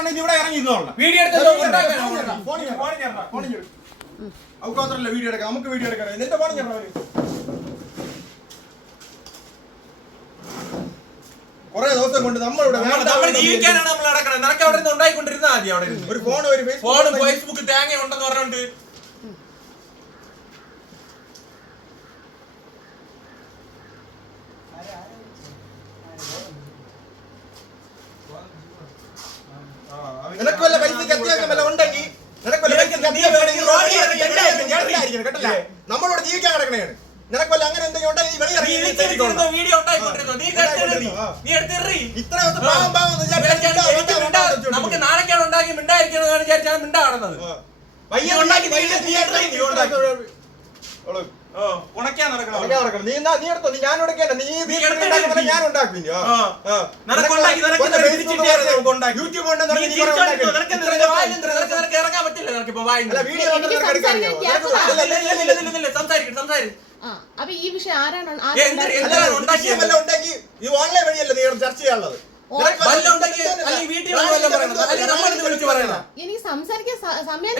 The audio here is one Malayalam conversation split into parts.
ഉണ്ടെങ്കിൽ ഇവിടെ ഇറങ്ങി ഇന്നോളാം വീഡിയോ. അവർക്ക് മാത്രമല്ല വീഡിയോ എടുക്കാം നമുക്ക് വീഡിയോ എടുക്കാം. എന്റെ ഫോണിൽ ചേർന്നാ അവർ കൊറേ ദിവസം കൊണ്ട് നമ്മളിവിടെ നമ്മൾ ജീവിക്കാനാണ് നമ്മൾ നടക്കണത്. നിനക്ക് അവിടെ നിന്ന് ഉണ്ടായിക്കൊണ്ടിരുന്ന ആദ്യം അവിടെ. ഒരു ഫോൺ ഒരു ഫോൺ ഫേസ്ബുക്ക് തേങ്ങ ഉണ്ടെന്ന് പറഞ്ഞോണ്ട് നിനക്ക് വല്ല പൈസക്ക് അത്യാവശ്യം വല്ല ഉണ്ടെങ്കിൽ നിനക്ക് വല്ല പൈസക്ക് അത്യാവശ്യം ഉണ്ടെങ്കിൽ നീ റോഡിൽ റോഡിൽ ഇറങ്ങി ഇറങ്ങി എന്തായിരിക്കും? എന്തായിരിക്കും? കേട്ടില്ലേ? നമ്മളിവിടെ ജീവിക്കാൻ കിടക്കണേണ് നിനക്ക് വല്ല അങ്ങനെ എന്തെങ്കിലും ഉണ്ടെങ്കിൽ നീ വെളിയിൽ നീ ഇറങ്ങി ഇരിച്ചിരിക്കുന്ന ജീവിച്ചോളാം. വീഡിയോ ഉണ്ടായിക്കൊണ്ടിരുന്നു നീ കെട്ടെറി ആ. നീ എടുത്തെറി ഇത്ര ദിവസം പാവം ജീവിക്കാൻ എന്ന് നിനക്ക് വല്ല അങ്ങനെ എന്തെങ്കിലും ഉണ്ടെങ്കിൽ മിണ്ടാ- മിണ്ടാ നമുക്ക് നാളേക്കാണ് ഉണ്ടാക്കി മിണ്ടായിരിക്കണമെന്ന് വിചാരിച്ചാണ് മിണ്ടാ കാണുന്നത് വയ്യ നീ ഉണ്ടാക്കി, നീ നീ നീ ഉണ്ടാക്കി. ഉണക്കാൻ നടക്കണം. നീ എന്നാ- നീ എടുത്തോ, നീ ഞാൻ. നീ ഞാൻ ഇറങ്ങാൻ പറ്റില്ല സംസാരിക്കും സംസാരിക്കും. അപ്പൊ ഈ വിഷയം ആരാണ്? ഈ ഓൺലൈൻ വഴിയല്ലേ നീ ചർച്ച ചെയ്യാനുള്ളത്? എനിക്ക് സംസാരിക്കാൻ സമയം.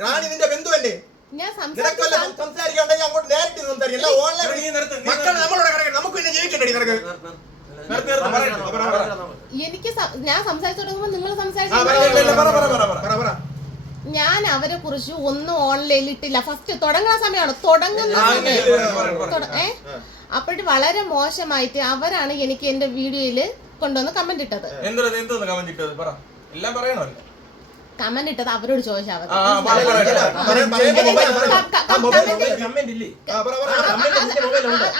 റാണി നിന്റെ ബന്ധുവല്ലേ? ഞാൻ സംസാരിക്കണ്ടെങ്കിൽ അങ്ങോട്ട് നേരിട്ട് സംസാരിക്കും. അല്ല ഓൺലൈൻ വഴി നീ നിർത്ത്, നീ മക്കൾ നമ്മളോട് കിടക്കണം നമുക്ക് പിന്നെ ജീവിക്കണ്ടേ നിനക്ക്. എനിക്ക് ഞാൻ സംസാരിച്ചു തുടങ്ങുമ്പോ നിങ്ങൾ സംസാരിച്ചു. ഞാൻ അവരെ കുറിച്ച് ഒന്നും ഓൺലൈനിൽ ഇട്ടില്ല. ഫസ്റ്റ് തുടങ്ങുന്ന സമയമാണ്? തുടങ്ങുന്ന ഏ? അപ്പോഴും വളരെ മോശമായിട്ട് അവരാണ് എനിക്ക് എന്റെ വീഡിയോയിൽ കൊണ്ടുവന്ന് കമന്റ് ഇട്ടത്. എന്തോ എന്തോന്ന് കമന്റ് ഇട്ടത്? പറ. എല്ലാം പറയണമല്ലോ. കമന്റ് ഇട്ടത് അവരോട് ചോദിച്ചാൽ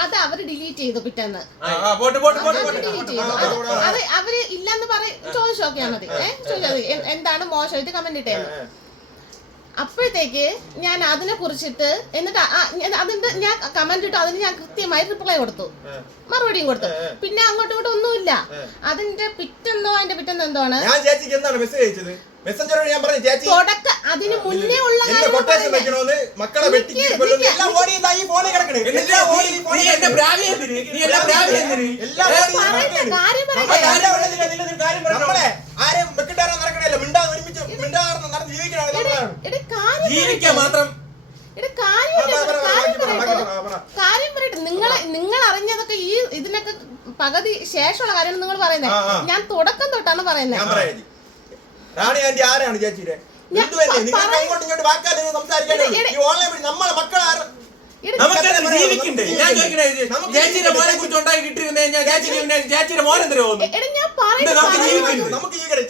അത് അവർ ഡിലീറ്റ് ചെയ്തു പിറ്റേന്ന്. ആ, ആ, പോട്ട് പോട്ട് പോട്ട് അവർ പോട്ട്. ചെയ്തു. അത് അവർ ഇല്ലെന്ന് പറ ചോദിച്ചു നോക്കിയാൽ മതി. ഏഹ് ചോദിച്ചാൽ എന്താണ് മോശമായിട്ട് കമന്റ് ഇട്ടേന്ന്? അപ്പോഴത്തേക്ക് ഞാൻ അതിനെ കുറിച്ചിട്ട് എന്നിട്ട് ആ- ആ- ഞാൻ- അതിന്റെ ഞാൻ കമന്റ് ഇട്ടു. അതിന് ഞാൻ കൃത്യമായി റിപ്ലൈ കൊടുത്തു. മറുപടിയും കൊടുത്തു. പിന്നെ അങ്ങോട്ടും ഇങ്ങോട്ടും ഒന്നുമില്ല. അതിന്റെ പിറ്റെന്തോ അതിന്റെ പിറ്റെന്തോ എന്താണ്? ഞാൻ പറഞ്ഞു ചേച്ചി തുടക്ക അതിന് മുന്നേ ഉള്ള കൊട്ടേഷൻ. വെക്കണോന്ന് മക്കളെ വെട്ടിക്ക് കൊല്ലുന്നു. എല്ലാം ഓടി ഇതാ ഈ ഫോണിൽ കിടക്കണേ എല്ലാം ഓടി ഈ നീ- ഫോണിൽ എന്റെ പ്രാവി എന്തിന്? നീ എന്റെ പ്രാവി എന്തിന്? എല്ലാം ഏ, ഓടി ഈ പറയട്ടെ, കിടക്കണ്. കാര്യം നമ്മളെ പറയട്ടെ. ആരും അവിടെ നിന്നില്ല, നിന്നില്ല, ഒരു കാര്യം പറയട്ടെ. നമ്മളെ ആരെയും വെക്കിട്ടാറാൻ നടക്കണല്ല മിണ്ടാ ഒരുമിച്ച് മിണ്ടാറുന്ന നടന്ന് ജീവിക്കണ എടി, എടി, കാര്യം ജീവിക്കാൻ പറയട്ടെ. മാത്രം എടി, കാര്യം പറയട്ടെ. നിങ്ങളെ നിങ്ങൾ അറിഞ്ഞതൊക്കെ ഈ ഇതിനൊക്കെ പകുതി ശേഷമുള്ള കാര്യം നിങ്ങൾ പറയുന്നത്. ഞാൻ തുടക്കം തൊട്ടാണ് ഞാൻ പറയുന്നത്. റാണി ആന്റി ആരാണ് ചേച്ചിയുടെ? നിങ്ങൾക്ക് അങ്ങോട്ടും ഇങ്ങോട്ടും വാക്കാതെ സംസാരിക്കാനേ. ഈ ഓൺലൈൻ വഴി നമ്മളെ നമുക്കത് ജീവിക്കണ്ടേ? ഞാൻ ചോദിക്കണേ നമുക്ക് ചേച്ചിയുടെ മോനെ കുറിച്ച് ഉണ്ടാക്കി ഞാൻ ചേച്ചിയുടെ പറയുന്നത് നമുക്ക് ജീവിക്കണ്ടേ?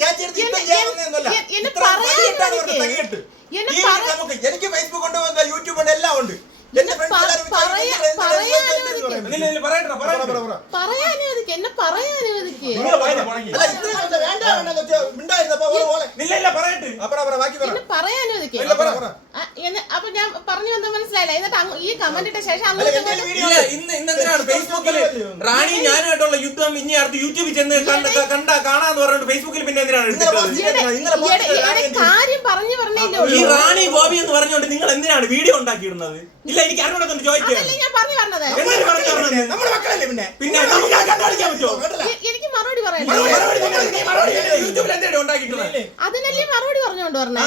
നമുക്ക് എനിക്ക്. ഫേസ്ബുക്ക് ഉണ്ട് യൂട്യൂബ് ഉണ്ട് എല്ലാം ഉണ്ട്. എന്നെ എന്റെ ഫ്രണ്ട്സ് പറയാൻ അനുവദിക്ക് എന്നെ പറയാൻ അനുവദിക്ക് എന്നെ പറയാൻ അനുവദിക്ക് എന്നെ- അപ്പൊ ഞാൻ പറഞ്ഞു വന്നത് മനസ്സിലായില്ല. എന്നിട്ട് ഈ കമന്റ് ഇട്ട ശേഷം ഇല്ല, ഇന്ന് ഇന്നെന്തിനാണ് ഫേസ്ബുക്കിൽ റാണി ഞാനായിട്ടുള്ള യുദ്ധം ഇനി അടുത്ത് യൂട്യൂബിൽ ചെന്ന് കണ്ട കണ്ട കാണാന്ന് പറഞ്ഞിട്ട് ഫേസ്ബുക്കിൽ പിന്നെ എന്തിനാണ് റാണി കാര്യം പറഞ്ഞു പറഞ്ഞില്ലേ ഈ ഉള്ളൂ റാണി ബോബി എന്ന് പറഞ്ഞുകൊണ്ട് നിങ്ങൾ എന്തിനാണ് വീഡിയോ ഉണ്ടാക്കിയിരുന്നത്? ഇല്ല എനിക്ക് അറിവിടെ ചോദിക്കാം ചോദിക്കുക അതല്ലേ ഞാൻ പറഞ്ഞു പറഞ്ഞത് എന്തിനു പറഞ്ഞു പറഞ്ഞത്? നമ്മുടെ മക്കളല്ലേ പിന്നെ? പിന്നെ നമുക്ക് കണ്ടുപിടിക്കാൻ പറ്റുമോ? എ- എനിക്ക് മറുപടി ഉണ്ടാക്കിയിട്ടുള്ളത്? അതിനല്ലേ മറുപടി പറഞ്ഞോണ്ട് പറഞ്ഞേ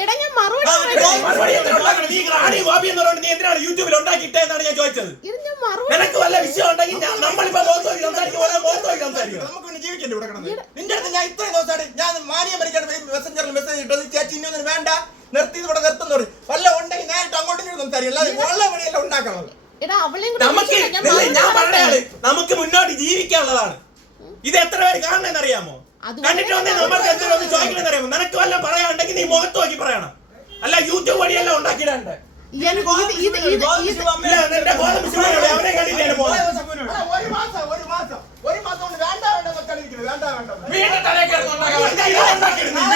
എടാ ഞാൻ മറുപടി യൂട്യൂബിൽ ഞാൻ ചോദിച്ചത്. എടാ ഞാൻ മറുപടി നിനക്ക് വല്ല വിഷയം ഉണ്ടെങ്കിൽ ഞാൻ നമ്മളിപ്പോ നമുക്ക് ജീവിക്കണ്ടേ ഇവിടെ കിടന്ന്? നിന്റെ അടുത്ത് ഞാൻ ഇത്രയും ദിവസമായിട്ട് ഞാൻ മാനിയ മെസ്സഞ്ചറിൽ മെസ്സേജ് ഇട്ടത് ചേച്ചി ഇനി ഒന്നും വേണ്ട. നിർത്തി ഇവിടെ നിർത്തുന്നു പറയും. വല്ല ഉണ്ടെങ്കിൽ നേരിട്ട് അങ്ങോട്ടും ഇങ്ങോട്ടും സംസാരിക്കും. അല്ലാതെ ഉള്ള വഴിയെല്ലാം നമുക്ക് ഞാൻ. പറയാണ് നമുക്ക് മുന്നോട്ട് ജീവിക്കാനുള്ളതാണ്. ഇത് എത്ര പേര് കാണണമെന്ന് അറിയാമോ? കണ്ടിട്ട് വന്നേ നമ്മൾക്ക് എന്തെങ്കിലും ചോദിക്കണമെന്ന് അറിയാമോ? നിനക്ക് വല്ലതും പറയാനുണ്ടെങ്കിൽ നീ മുഖത്ത് നോക്കി പറയണം. അല്ല യൂട്യൂബ് വഴിയല്ല ഉണ്ടാക്കിയിടണ്ടേ. ഒരു മാസം ഒരു മാസം. വേണ്ട വേണ്ട. വേണ്ട വേണ്ട